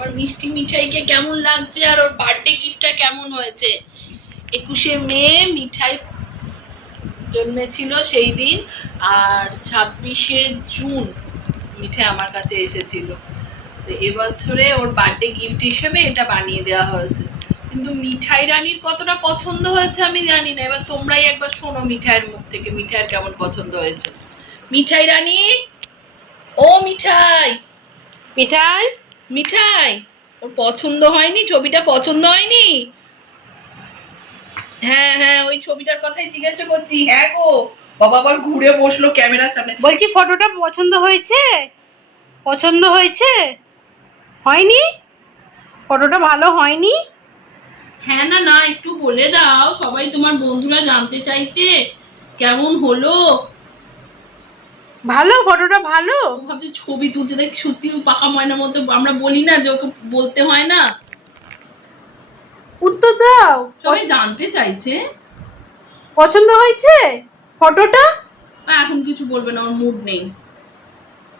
আমার মিষ্টি মিঠাইকে কেমন লাগছে আর ওর বার্থডে গিফটটা কেমন হয়েছে। 21শে মে মিঠাই জন্মেছিল সেই দিন, আর 26শে জুন মিঠাই আমার কাছে এসেছিল। তো এবছরে ওর বার্থডে গিফট হিসেবে এটা বানিয়ে দেওয়া হয়েছে। কিন্তু মিঠাই রানীর কতটা পছন্দ হয়েছে আমি জানি না, এবার তোমরাই একবার শোনো মিঠাইয়ের মুখ থেকে মিঠাইয়ের কেমন পছন্দ হয়েছে। মিঠাই রানী, ও মিঠাই, মিঠাই মিঠাই, ওর পছন্দ হয়নি? ছবিটা পছন্দ হয়নি? হ্যাঁ হ্যাঁ, ওই ছবিটার কথাই জিজ্ঞাসা করছি। হ্যাঁ গো, বাবা আবার ঘুরে বসলো ক্যামেরার সামনে। বলছি ফটোটা পছন্দ হয়েছে? পছন্দ হয়েছে? হয়নি? ফটোটা ভালো হয়নি? হ্যাঁ না না, একটু বলে দাও, সবাই তোমার বন্ধুরা জানতে চাইছে কেমন হলো। ভালো, ফটোটা ভালো। ও ভাবছে ছবি তুলতে, দেখ সত্যি পাকা ময়নার মতো আমরা বলি না যে ওকে বলতে হয় না। উত্তর দাও, সবাই জানতে চাইছে পছন্দ হয়েছে ফটোটা? এখন কিছু বলবে না, ওর মুড নেই।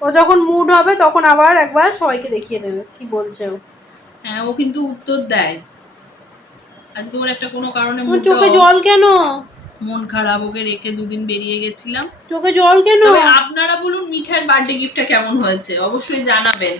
ও যখন মুড হবে তখন আবার একবার সবাইকে দেখিয়ে দেবে কি বলছে ও। হ্যাঁ, ও কিন্তু উত্তর দেয়। আজকে ওর একটা কোনো কারণে চোখে জল কেন? মন খারাপ, ওকে রেখে দুদিন বেরিয়ে গেছিলাম। চোখে জল কেন? তবে আপনারা বলুন মিঠাইয়ের বার্থডে গিফটটা কেমন হয়েছে, অবশ্যই জানাবেন।